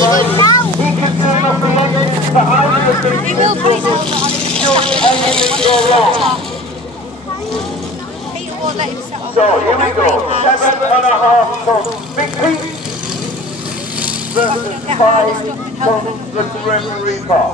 He can turn off the engines for either of these vehicles should anything go wrong. So here we go, 7.5 tons. Big Pete versus 5 tons the Grim Reaper.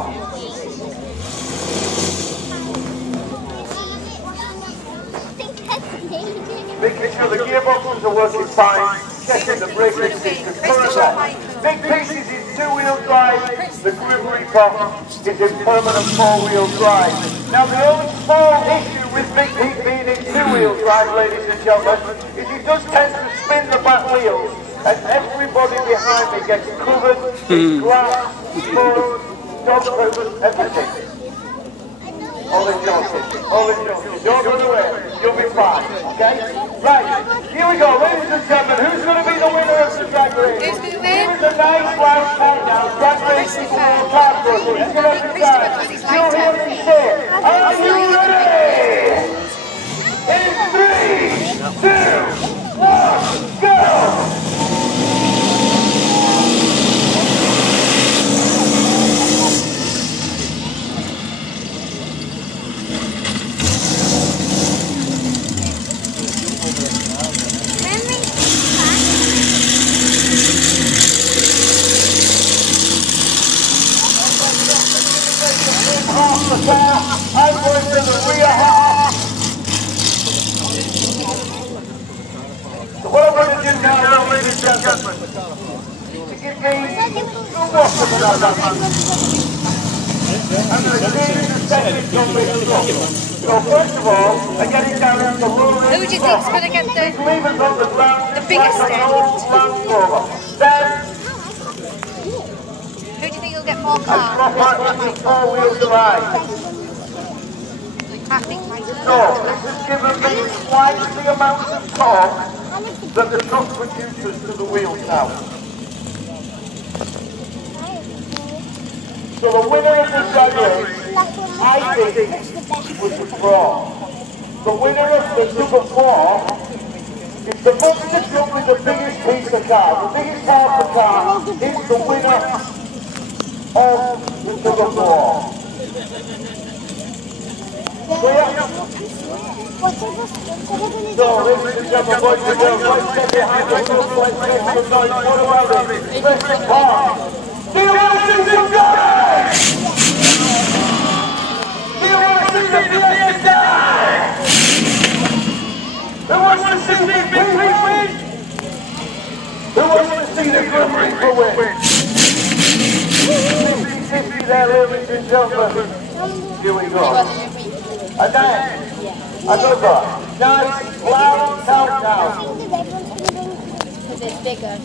Making sure the gearboxes are working fine, checking the braking system correctly. Big Pete is in 2-wheel drive, the Grim Reaper is in permanent 4-wheel drive. Now the only small issue with Big Pete being in 2-wheel drive, ladies and gentlemen, is he does tend to spin the back wheels and everybody behind me gets covered in glass, mud, dog poop, everything. All in joking, all in joking. Don't run away, you'll be fine, okay? Right, here we go, ladies and gentlemen, who's going to be the winner of the drag race? Who's going to win? Here is a nice round countdown, drag race equal more card for us. Who's going to have the time? You'll hear me say, are you ready? In 3, 2, 1, go! Half the car, I'm going to the rear half. So what I'm going to do now, ladies and gentlemen, to give me 2 watts of that. I'm going to change the settings on this truck. So first of all, I get it down into the low range. Who do you think's going to get the biggest end? Then who do you think will get more cars? and drop out into 4-wheel drive. I think I do. So, this has given me twice the amount of torque that the truck produces to the wheels now. So the winner of the drag race, I think, was the Pro. The winner of the Super 4 is the monster truck with the biggest piece of car. The biggest part of the car is the winner of the Super 4. So, ladies and gentlemen, boys and girls, let's get behind the wheels, let's make some noise. What about it? Preston, do you want to see some guys? Do you want to see the VS die? Who wants to see the Big Pete win? Who wants to see the Grim Reaper win? 50-50 there, ladies and gentlemen. Here we go. And then, another nice loud countdown. Because it's bigger.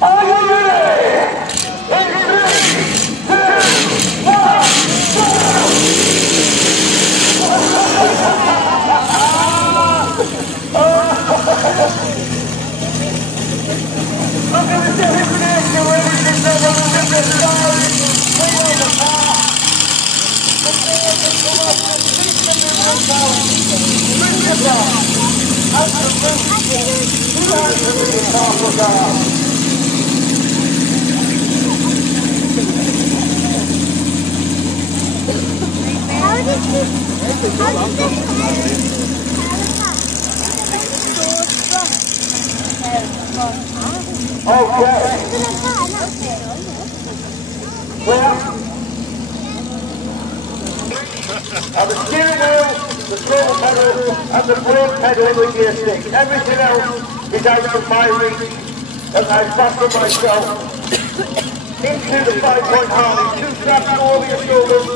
Are you ready? In 3, 2, 1, look at the definition, ladies and gentlemen, with the stars, clean the car. The players have come up with 6 million pounds. Christopher, and the boost, 200 million pounds for car. How did this Okay. Well, now the steering wheel, the throttle pedal, and the brake pedal and the gear stick. Everything else is out of my reach, and I fasten myself into the 5-point harness. 2 straps over your shoulders.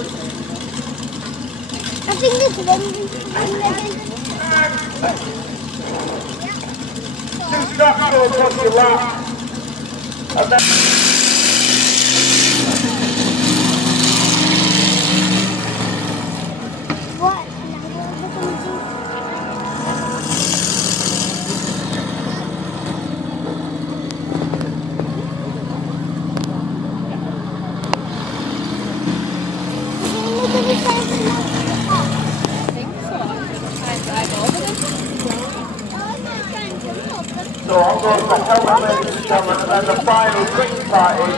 I think this one. 2 straps go across your lap. And then What? I think so. I've ordered it. on goes the helmet, ladies and gentlemen, and then the final tricky part is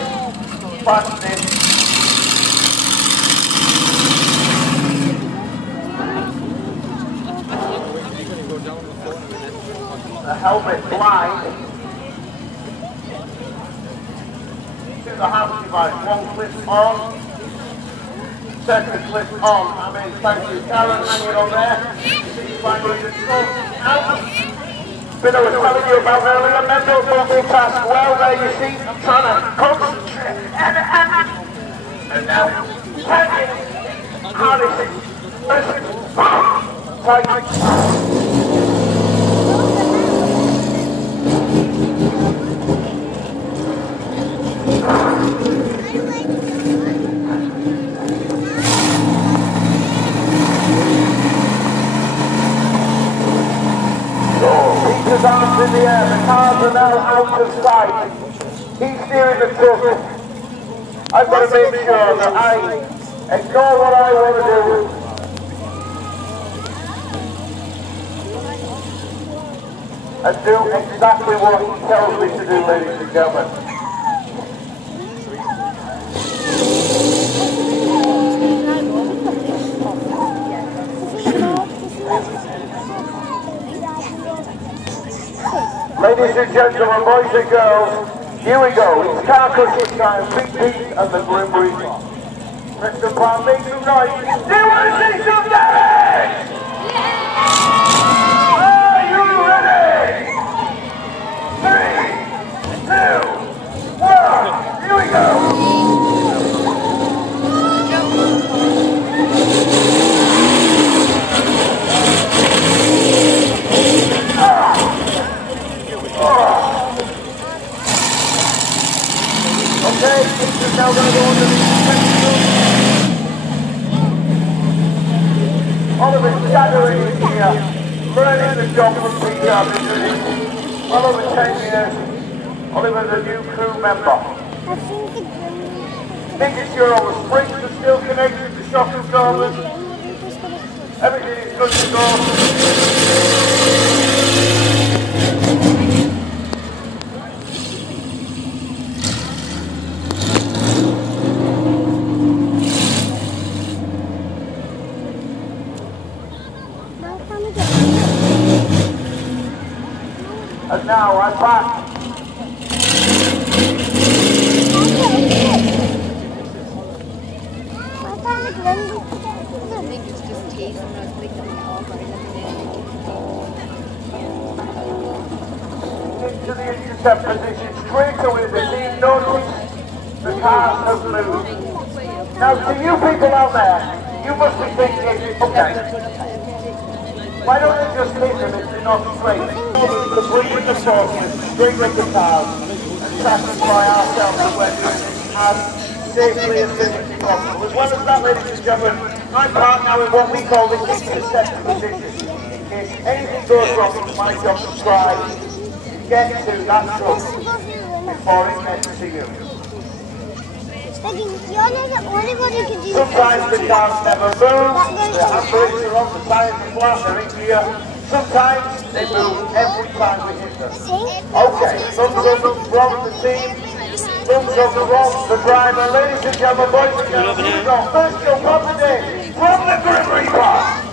fastening the helmet blind to the hand device. One clip on, second clip on. I mean, thank you, Karen, hanging on there. Bit I was telling you about earlier, mental multitask. Well, there you see, I'm trying to concentrate. And now, hanging, harnessing, listen, tight. His arms in the air, the cars are now out of sight. He's steering the truck. I've got to make sure that I ignore what I want to do. And do exactly what he tells me to do, ladies and gentlemen. Ladies and gentlemen, boys and girls, here we go. It's car crushing time. Big Pete and the Grim Reaper. Preston, Plan, make some noise. Do you want to see some damage? Yeah! Are you ready? 3, 2, 1. Here we go. Okay, this is now going to go under the technical. Oliver's gathering here, learning the job from Peter. Well over 10 years, Oliver's a new crew member. Making sure all the springs are still connected to shock absorbers. Everything is good to go. And now I'm back. I think it's just teasing us, making it all right Into the intercept position, straight away the team notice the cars have moved. Now to you people out there, you must be thinking, okay, why don't they just hit them if they're not straight? Completely the forces, straight with the cars, and satisfy ourselves that we're doing this as safely and physically possible. As well as that, ladies and gentlemen, I'm part now in what we call the intercept position. In case anything goes wrong, it's my job to try to get to that truck before it gets to you. Sometimes the cars never move, the handbrakes are on, the tyres are flat, they're in gear. Sometimes they move every time we hit them. Okay, thumbs up from the team, thumbs up from the driver. Ladies and gentlemen, boys and girls, here we go. First jump of the day from the Grim Reaper.